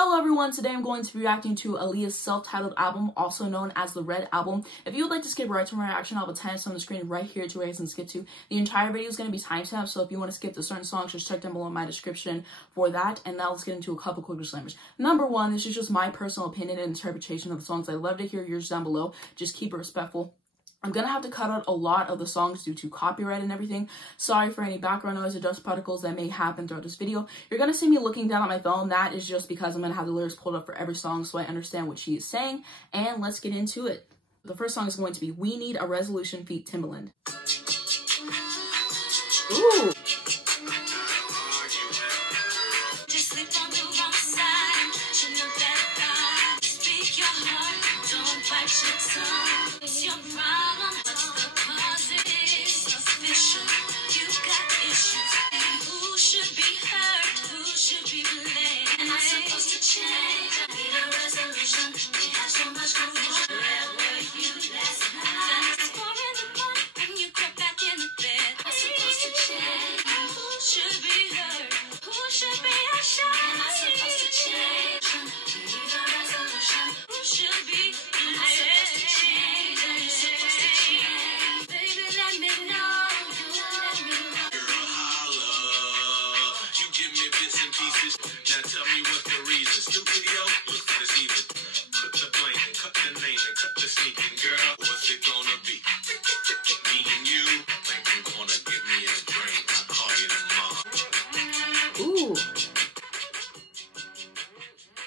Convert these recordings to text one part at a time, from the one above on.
Hello everyone, today I'm going to be reacting to Aaliyah's self-titled album, also known as the Red Album. If you would like to skip right to my reaction, I'll have a timestamp on the screen right here to where you can skip to. The entire video is going to be timestamped, so if you want to skip to certain songs, just check down below in my description for that. And now let's get into a couple quick disclaimers. Number one, this is just my personal opinion and interpretation of the songs. I'd love to hear yours down below. Just keep it respectful. I'm gonna have to cut out a lot of the songs due to copyright and everything. Sorry for any background noise or dust particles that may happen throughout this video. You're gonna see me looking down at my phone. That is just because I'm gonna have the lyrics pulled up for every song so I understand what she is saying. And let's get into it. The first song is going to be We Need a Resolution feat. Timbaland. Ooh.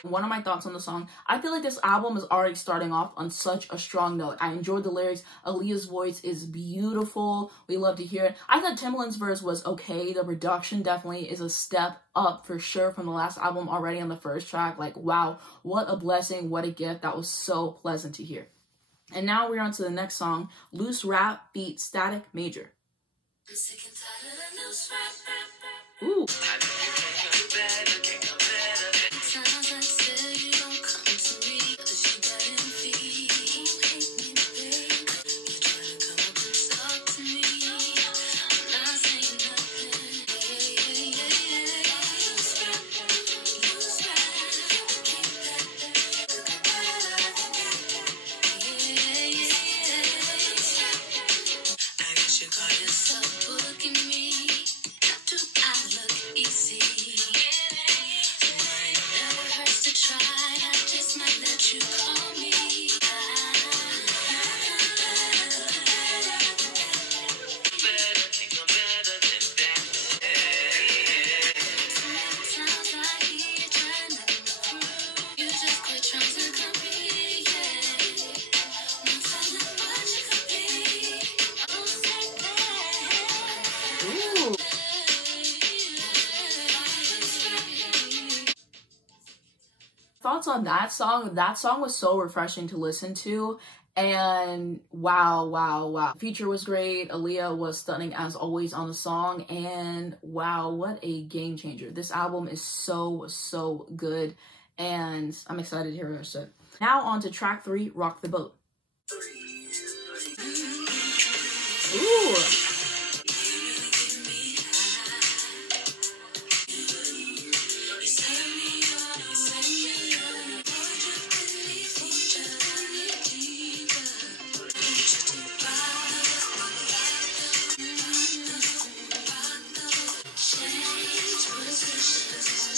One of my thoughts on the song, I feel like this album is already starting off on such a strong note. I enjoyed the lyrics. Aaliyah's voice is beautiful. We love to hear it. I thought Timbaland's verse was okay. The production definitely is a step up for sure from the last album already on the first track. Like, wow, what a blessing, what a gift. That was so pleasant to hear. And now we're on to the next song, Loose Rap feat. Static Major. Ooh. Thoughts on that song? That song was so refreshing to listen to, and wow. Feature was great. Aaliyah was stunning as always on the song, and wow, what a game changer. This album is so good, and I'm excited to hear her. Now on to track 3, Rock the Boat. Ooh.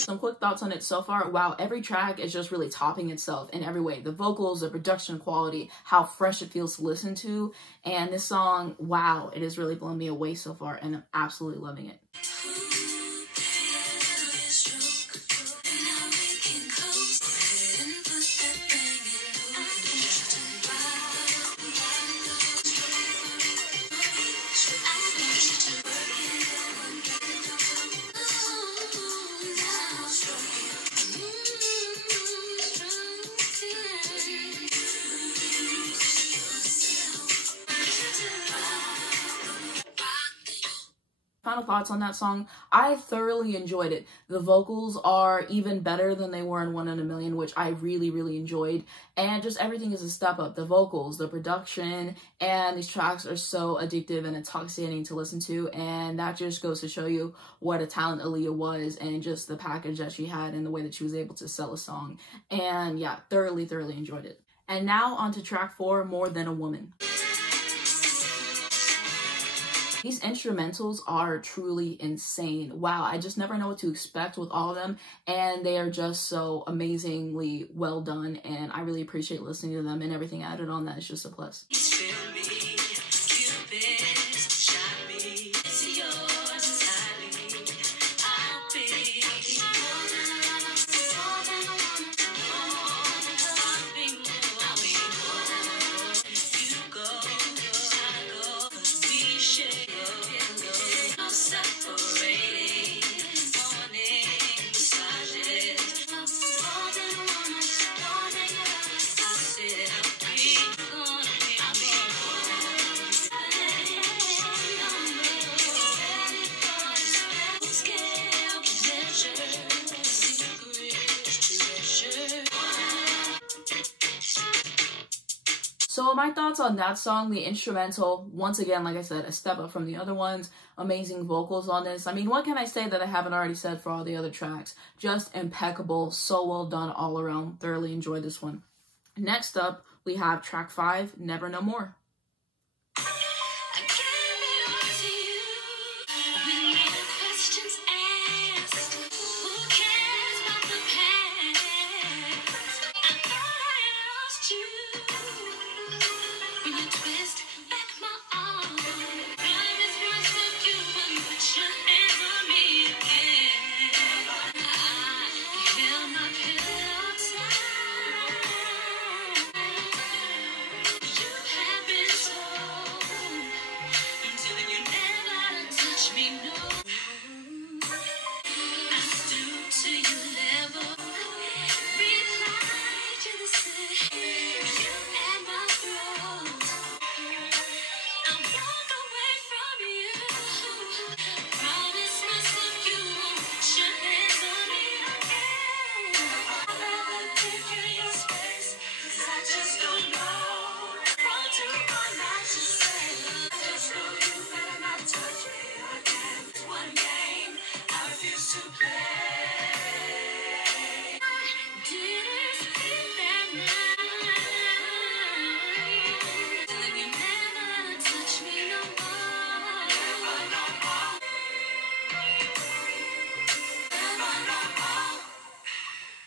Some quick thoughts on it so far. Wow, every track is just really topping itself in every way. The vocals, the production quality, how fresh it feels to listen to. And this song, wow, it has really blown me away so far, and I'm absolutely loving it. final thoughts on that song, I thoroughly enjoyed it. The vocals are even better than they were in 1 in a Million, which I really, really enjoyed. And just everything is a step up. The vocals, the production, and these tracks are so addictive and intoxicating to listen to. And that just goes to show you what a talent Aaliyah was, and just the package that she had and the way that she was able to sell a song. And yeah, thoroughly, thoroughly enjoyed it. And now on to track 4, More Than a Woman. These instrumentals are truly insane. Wow, I just never know what to expect with all of them, and they are just so amazingly well done, and I really appreciate listening to them, and everything added on that is just a plus. So my thoughts on that song, the instrumental, once again, like I said, a step up from the other ones. Amazing vocals on this. I mean, what can I say that I haven't already said for all the other tracks? Just impeccable, so well done all around. Thoroughly enjoyed this one. Next up, we have track 5, Never No More.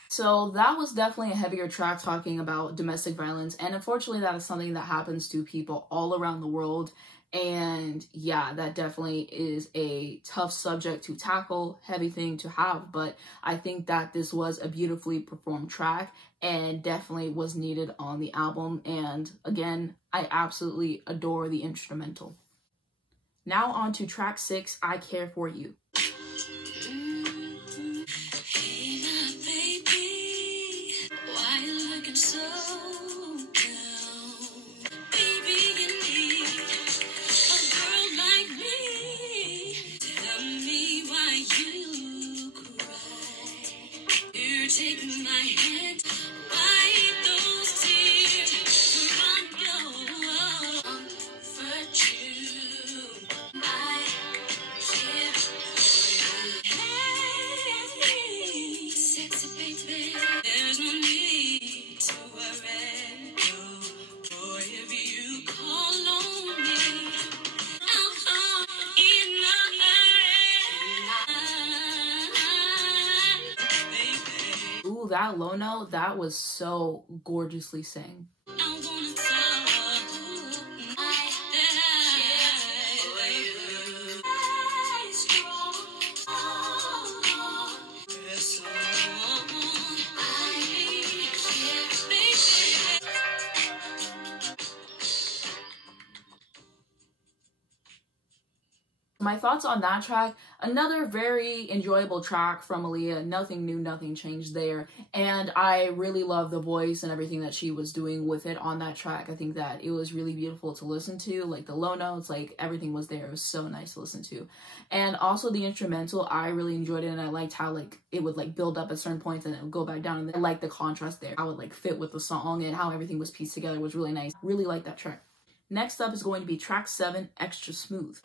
So that was definitely a heavier track talking about domestic violence, and unfortunately that is something that happens to people all around the world. And yeah, that definitely is a tough subject to tackle, heavy thing to have, but I think that this was a beautifully performed track and definitely was needed on the album. And again, I absolutely adore the instrumental. Now on to track 6, I Care For You. Ooh, that low note, that was so gorgeously sang. My thoughts on that track, another very enjoyable track from Aaliyah. Nothing new, nothing changed there. And I really love the voice and everything that she was doing with it on that track. I think that it was really beautiful to listen to, like the low notes, like everything was there. It was so nice to listen to. And also the instrumental, I really enjoyed it, and I liked how like it would like build up at certain points and it would go back down, and I like the contrast there, how it like fit with the song and how everything was pieced together was really nice. Really like that track. Next up is going to be track 7, Extra Smooth.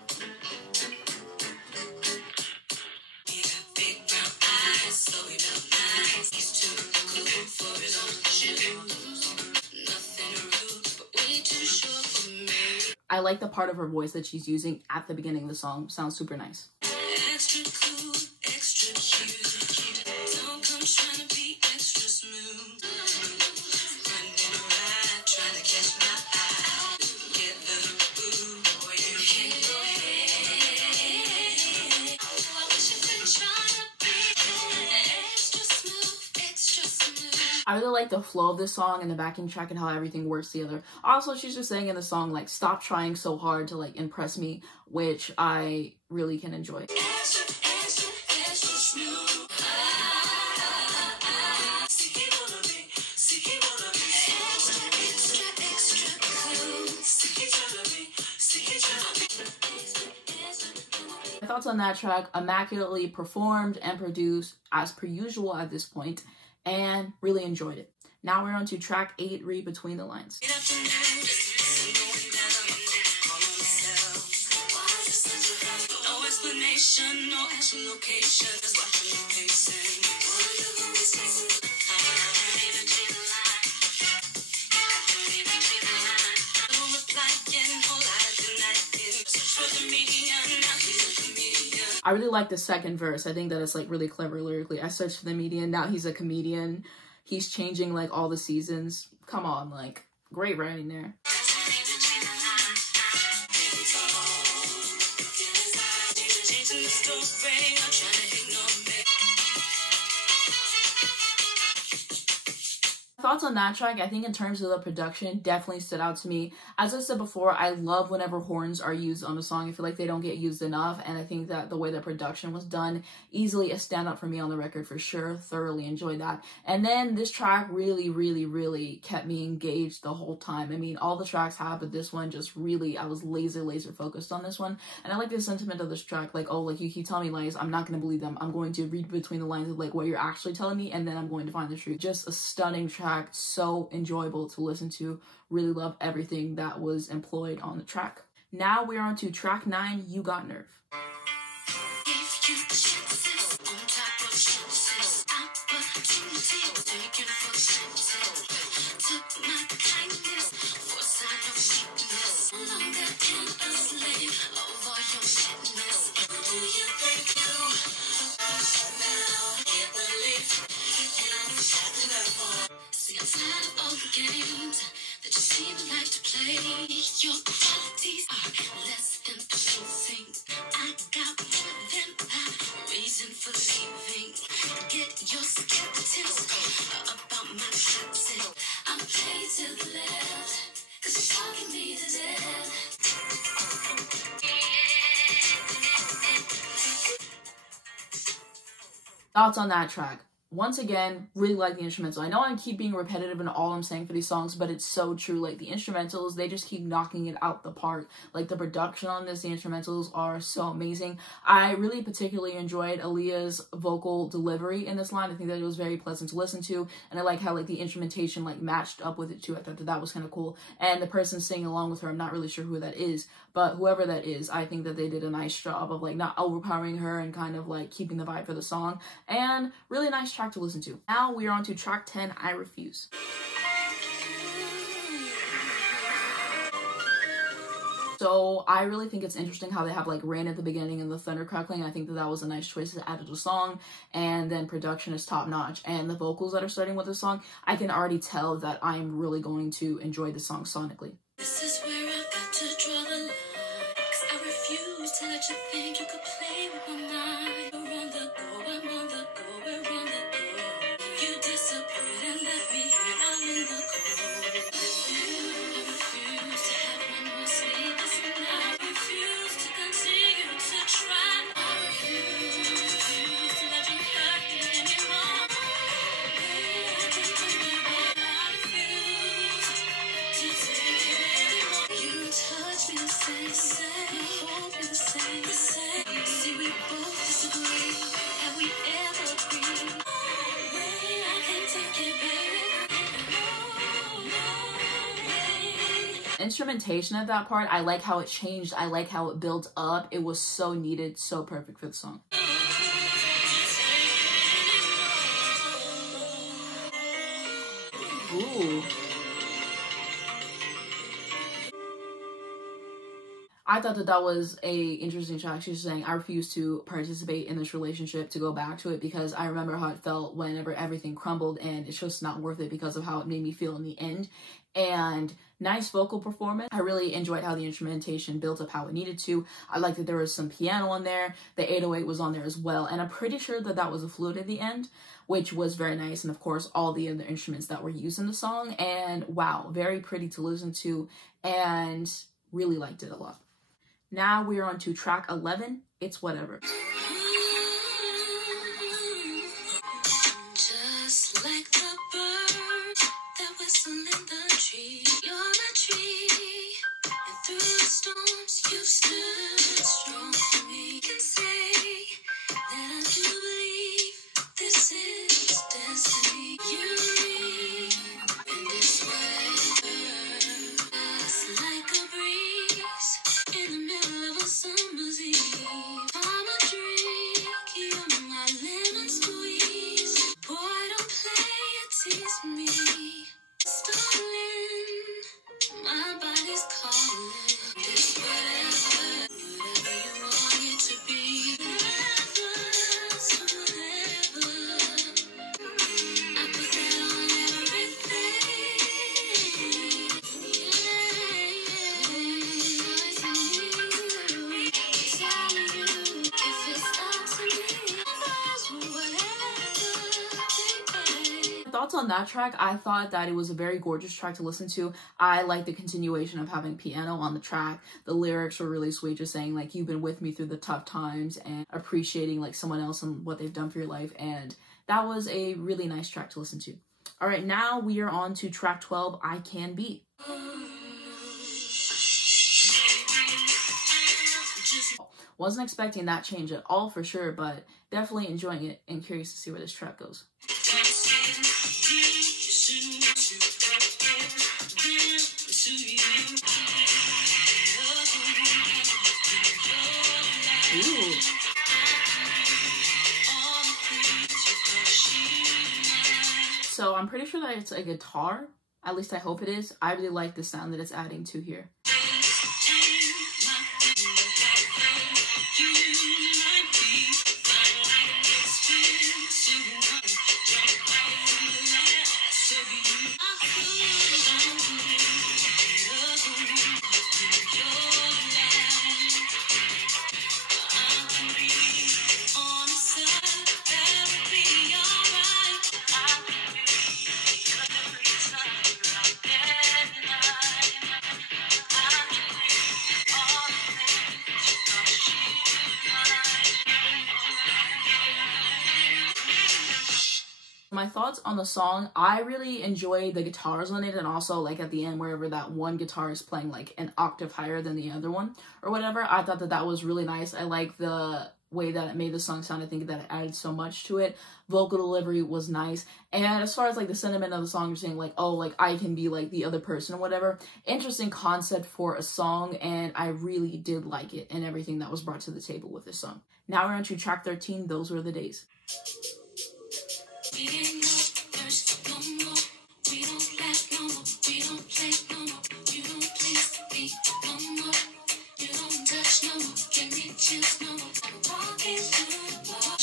I like the part of her voice that she's using at the beginning of the song. Sounds super nice. Extra cool, extra cute. Don't come trying to be extra smooth. Running around, trying to catch my eye. Get the boo, or you can go ahead. I wish you could try to be extra smooth, extra smooth. I really like the flow of this song and the backing track and how everything works together. Also, she's just saying in the song, like, stop trying so hard to, like, impress me, which I really can enjoy. My thoughts on that track, immaculately performed and produced as per usual at this point, and really enjoyed it. Now we're on to track 8, Read Between the Lines. I really like the second verse. I think that it's like really clever lyrically. I searched for the median, now he's a comedian. He's changing like all the seasons. Come on, like great writing there. Thoughts on that track, I think in terms of the production, definitely stood out to me. As I said before, I love whenever horns are used on a song. I feel like they don't get used enough, and I think that the way the production was done, easily a standout for me on the record for sure. Thoroughly enjoyed that. And then this track really kept me engaged the whole time. I mean, all the tracks have, but this one just really, I was laser focused on this one. And I like the sentiment of this track, like, oh, like you keep telling me lies, I'm not going to believe them. I'm going to read between the lines of like what you're actually telling me, and then I'm going to find the truth. Just a stunning track. So enjoyable to listen to. Really love everything that was employed on the track. Now we're on to track 9, You Got Nerve. Thoughts on that track? Once again, really like the instrumental. I know I keep being repetitive in all I'm saying for these songs, but it's so true. Like the instrumentals, they just keep knocking it out the park. Like the production on this, the instrumentals are so amazing. I really particularly enjoyed Aaliyah's vocal delivery in this line. I think that it was very pleasant to listen to, and I like how like the instrumentation like matched up with it too. I thought that that was kind of cool. And the person singing along with her, I'm not really sure who that is, but whoever that is, I think that they did a nice job of like not overpowering her and kind of like keeping the vibe for the song. And really nice track to listen to. Now we are on to track 10, I Refuse. So I really think it's interesting how they have like rain at the beginning and the thunder crackling. I think that that was a nice choice to add to the song, and then production is top notch, and the vocals that are starting with the song, I can already tell that I'm really going to enjoy the song sonically. This is where I've got to draw the line, 'cause I refuse to let you think you could play with my mind. We're on the go, I'm on the go, we're on the go. You disappeared and left me here, I'm in the cold. I refuse to have one more sleepless night. I refuse to continue to try. instrumentation at that part, I like how it changed. I like how it built up. It was so needed, so perfect for the song. Ooh. I thought that that was a interesting track. She's saying, I refuse to participate in this relationship, to go back to it, because I remember how it felt whenever everything crumbled, and it's just not worth it because of how it made me feel in the end. And nice vocal performance. I really enjoyed how the instrumentation built up how it needed to. I liked that there was some piano on there. The 808 was on there as well. And I'm pretty sure that that was a flute at the end, which was very nice. And of course, all the other instruments that were used in the song. And wow, very pretty to listen to, and really liked it a lot. Now we are on to track 11, It's Whatever. Just like the bird that whistle in the tree, you're my tree, and through the storms you've stood strong for me. Can say that I do believe this is destiny. You and this weather, just like a breeze in the middle of a summer's eve. I'm a drink, you're my lemon squeeze. Boy, don't play it, tease me. Stalling, my body's calling. This whatever you want it to be. Whatever, so whatever. I put that on everything. It's all you. If it's up to me, whatever. Thoughts on that track, I thought that it was a very gorgeous track to listen to. I like the continuation of having piano on the track. The lyrics were really sweet, just saying like, you've been with me through the tough times, and appreciating like someone else and what they've done for your life. And that was a really nice track to listen to. All right, now we are on to track 12, I Can Be. Wasn't expecting that change at all for sure, but definitely enjoying it and curious to see where this track goes. Ooh. So I'm pretty sure that it's a guitar. At least I hope it is. I really like the sound that it's adding to here. My thoughts on the song, I really enjoy the guitars on it, and also like at the end wherever that one guitar is playing like an octave higher than the other one or whatever. I thought that that was really nice. I like the way that it made the song sound. I think that it added so much to it. Vocal delivery was nice. And as far as like the sentiment of the song, you're saying like, oh, like I can be like the other person or whatever. Interesting concept for a song, and I really did like it and everything that was brought to the table with this song. Now we're on to track 13, Those Were the Days. We ain't no thirst no more. We don't laugh no more. We don't play no more. You don't please me no more. You don't touch no more. Give me chills no more. I'm walking through the wall.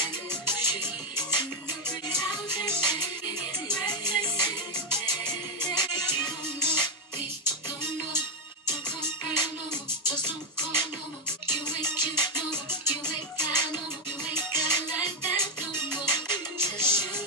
And the trees in the breeze. Out there singing in breakfast in bed. You don't know me no more. Don't come around no more. Just don't call no more. You ain't cute no more. You ain't fly no more. You ain't got like that no more. Just you.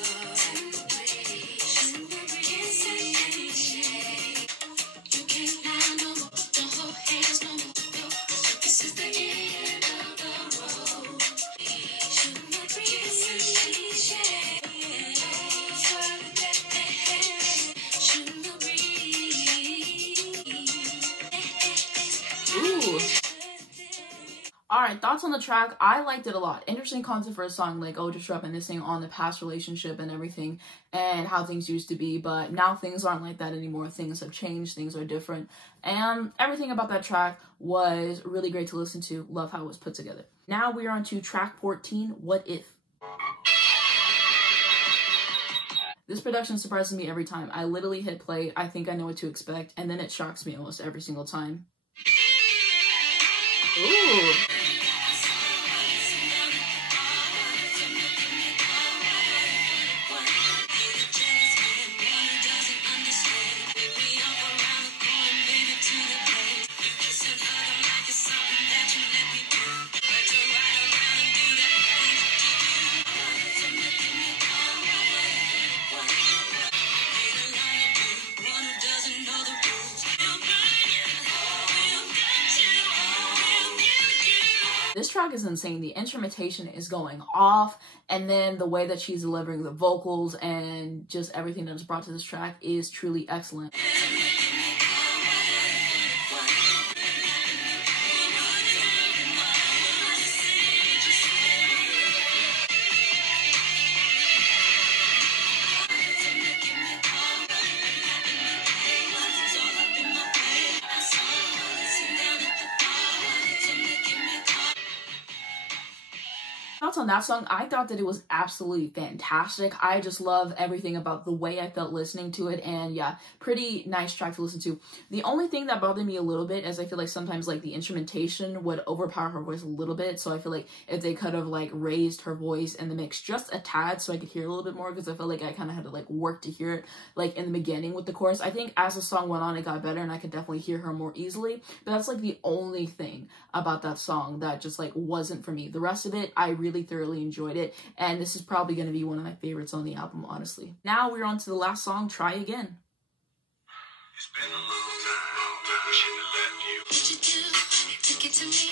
Alright, thoughts on the track. I liked it a lot. Interesting concept for a song, like, oh, just reminiscing on the past relationship and everything and how things used to be, but now things aren't like that anymore. Things have changed, things are different, and everything about that track was really great to listen to. Love how it was put together. Now we are on to track 14, What If. This production surprises me every time. I literally hit play, I think I know what to expect, and then it shocks me almost every single time. Ooh. This track is insane. The instrumentation is going off, and then the way that she's delivering the vocals and just everything that's brought to this track is truly excellent. Thoughts on that song? I thought that it was absolutely fantastic. I just love everything about the way I felt listening to it, and yeah, pretty nice track to listen to. The only thing that bothered me a little bit is I feel like sometimes like the instrumentation would overpower her voice a little bit, so I feel like if they could have like raised her voice in the mix just a tad so I could hear a little bit more, because I felt like I kind of had to like work to hear it like in the beginning with the chorus. I think as the song went on it got better and I could definitely hear her more easily, but that's like the only thing about that song that just like wasn't for me. The rest of it I really thoroughly enjoyed it, and this is probably going to be one of my favorites on the album, honestly. Now we're on to the last song, Try Again. It's been a long time, shouldn't have left you. What'd you do to get to me?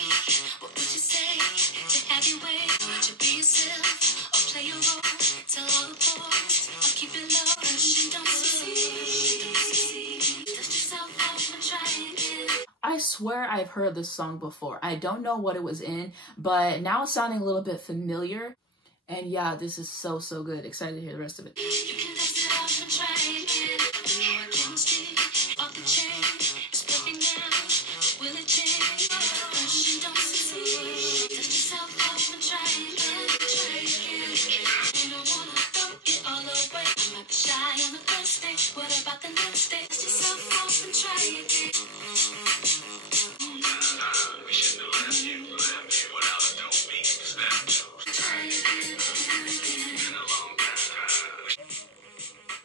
What would you say to have your way? Would you be yourself or play your role? Tell all the boys or keep it low. And don't succeed. Dust yourself off and try again. I swear I've heard this song before. I don't know what it was in, but now it's sounding a little bit familiar. And yeah, this is so good. Excited to hear the rest of it. You can dust it off and try again. The more chemistry off the chain. It's perfect now, but will it change? And don't succeed. Dust yourself off and try again. You don't wanna throw it all away. I might be shy on the first day. What about the next day? Dust yourself off and try again.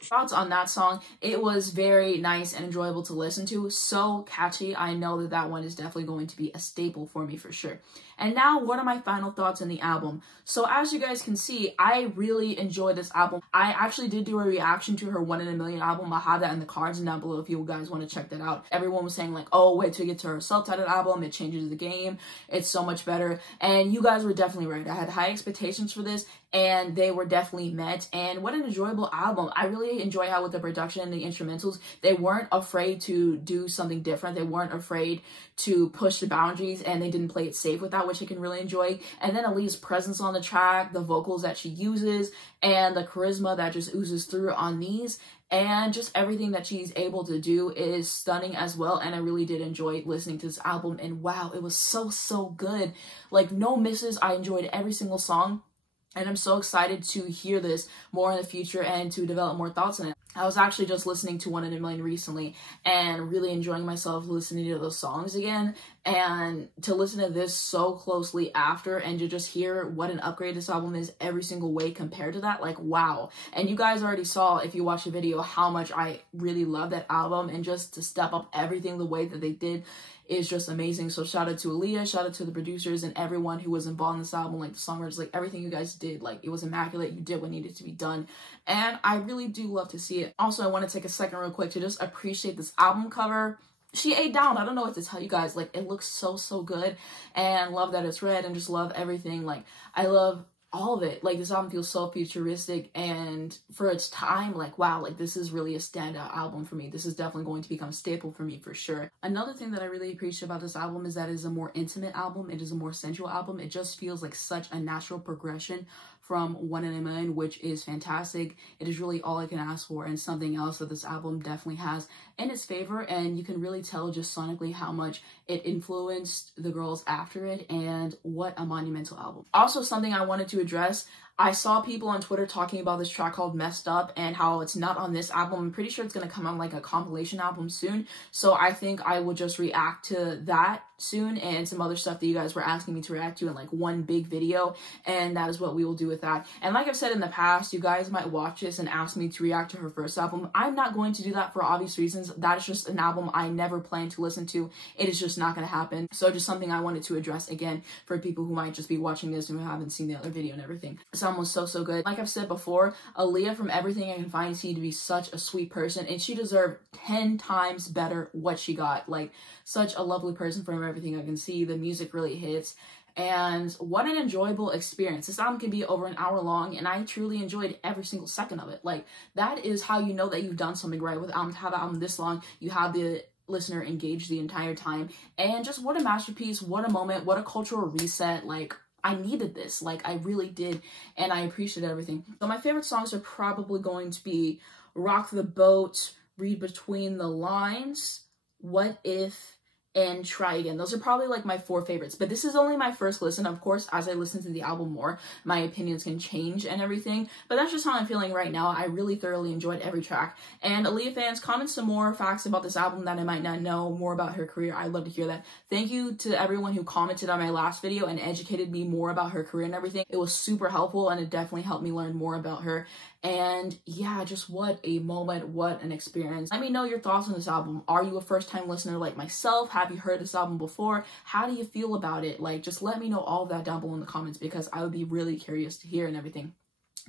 Thoughts on that song? It was very nice and enjoyable to listen to. So catchy. I know that that one is definitely going to be a staple for me for sure. And now, what are my final thoughts on the album? So as you guys can see, I really enjoyed this album. I actually did do a reaction to her 1 in a Million album. I'll have that in the cards and down below if you guys want to check that out. Everyone was saying like, oh, wait till you get to her self-titled album. It changes the game. It's so much better. And you guys were definitely right. I had high expectations for this, and they were definitely met. And what an enjoyable album. I really enjoy how with the production and the instrumentals, they weren't afraid to do something different. They weren't afraid to push the boundaries, and they didn't play it safe with that, which I can really enjoy. And then Aaliyah's presence on the track, the vocals that she uses, and the charisma that just oozes through on these, and just everything that she's able to do is stunning as well. And I really did enjoy listening to this album, and wow, it was so good. Like, no misses. I enjoyed every single song. And I'm so excited to hear this more in the future and to develop more thoughts on it. I was actually just listening to 1 in a Million recently and really enjoying myself listening to those songs again. And to listen to this so closely after and to just hear what an upgrade this album is every single way compared to that, like, wow. And you guys already saw, if you watched the video, how much I really love that album, and just to step up everything the way that they did is just amazing. So shout out to Aaliyah, shout out to the producers and everyone who was involved in this album, like the songwriters, like everything you guys did, like it was immaculate. You did what needed to be done, and I really do love to see it. Also, I want to take a second real quick to just appreciate this album cover. She ate down. I don't know what to tell you guys. Like, it looks so good, and love that it's red, and just love everything. Like, I love all of it. Like, this album feels so futuristic, and for its time, like, wow, like, this is really a standout album for me. This is definitely going to become a staple for me for sure. Another thing that I really appreciate about this album is that it is a more intimate album. It is a more sensual album. It just feels like such a natural progression from One in a Million, which is fantastic. It is really all I can ask for, and something else that this album definitely has in its favor, and you can really tell just sonically how much it influenced the girls after it, and what a monumental album. Also, something I wanted to address, I saw people on Twitter talking about this track called Messed Up and how it's not on this album. I'm pretty sure it's going to come on like a compilation album soon. So I think I will just react to that soon and some other stuff that you guys were asking me to react to in like one big video. And that is what we will do with that. And like I've said in the past, you guys might watch this and ask me to react to her first album. I'm not going to do that for obvious reasons. That is just an album I never plan to listen to. It is just not going to happen. So just something I wanted to address again for people who might just be watching this and who haven't seen the other video and everything. So was so good. Like I've said before, Aaliyah, from everything I can find, seemed to be such a sweet person, and she deserved 10 times better what she got. Like, such a lovely person from everything I can see. The music really hits, and what an enjoyable experience. This album can be over an hour long, and I truly enjoyed every single second of it. Like, that is how you know that you've done something right. With to have an album this long, you have the listener engaged the entire time, and just what a masterpiece, what a moment, what a cultural reset. Like, I needed this, like, I really did, and I appreciate everything. So my favorite songs are probably going to be Rock the Boat, Read Between the Lines, What If, and Try Again. Those are probably like my 4 favorites, but this is only my first listen. Of course, as I listen to the album more, my opinions can change and everything, but that's just how I'm feeling right now. I really thoroughly enjoyed every track. And Aaliyah fans, comment some more facts about this album that I might not know, more about her career. I'd love to hear that. Thank you to everyone who commented on my last video and educated me more about her career and everything. It was super helpful, and it definitely helped me learn more about her. And yeah, just what a moment, what an experience. Let me know your thoughts on this album. Are you a first-time listener like myself? Have you heard this album before? How do you feel about it? Like, just let me know all of that down below in the comments, because I would be really curious to hear and everything.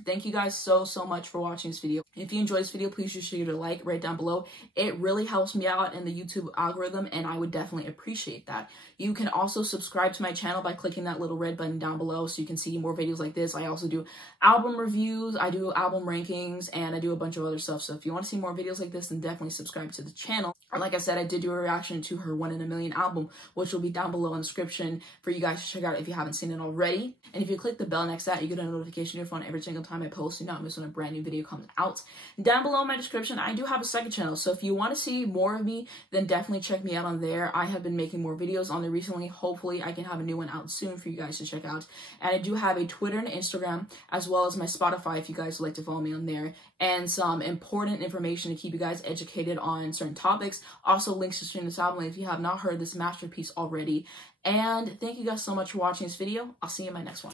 Thank you guys so much for watching this video. If you enjoyed this video, please just shoot a like right down below. It really helps me out in the YouTube algorithm, and I would definitely appreciate that. You can also subscribe to my channel by clicking that little red button down below so you can see more videos like this. I also do album reviews, I do album rankings, and I do a bunch of other stuff. So if you want to see more videos like this, then definitely subscribe to the channel. And like I said, I did do a reaction to her One in a Million album, which will be down below in the description for you guys to check out if you haven't seen it already. And if you click the bell next to that, you get a notification to your phone every single time I post, so you not miss when a brand new video comes out. Down below in my description, I do have a second channel, so if you want to see more of me, then definitely check me out on there. I have been making more videos on there recently. Hopefully I can have a new one out soon for you guys to check out. And I do have a Twitter and Instagram, as well as my Spotify if you guys would like to follow me on there, and some important information to keep you guys educated on certain topics. Also links to stream this album if you have not heard this masterpiece already. And thank you guys so much for watching this video. I'll see you in my next one.